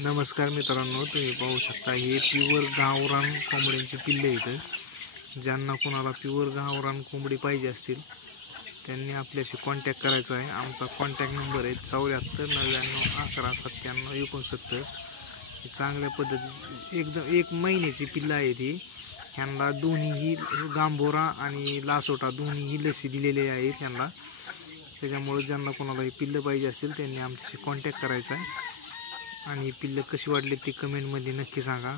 नमस्कार मित्रांनो, तुम्ही पाहू शकता हे प्युअर गावरान कोंबड्यांची पिल्ले आहेत। ज्यांना कोणाला प्युअर गावरान कोंबडी पाहिजे असतील त्यांनी आपल्याशी कॉन्टॅक्ट करायचा आहे। आमचा कॉन्टॅक्ट नंबर आहे 74 99 11 97 69। ही चांगल्या पद्धतीची एकदम 1 महिन्याची पिल्लं आहे ती। ह्यांना दोन्हीही गांभोरा आणि लासोटा दोन्हीही लसी दिलेली आहेत ह्यांना। त्याच्यामुळे ज्यांना कोणाला ही पिल्लं पाहिजे असतील त्यांनी आमच्याशी कॉन्टॅक्ट करायचा आहे आणि पिल्लं कशी वाटली ती कमेंटमध्ये नक्की सांगा।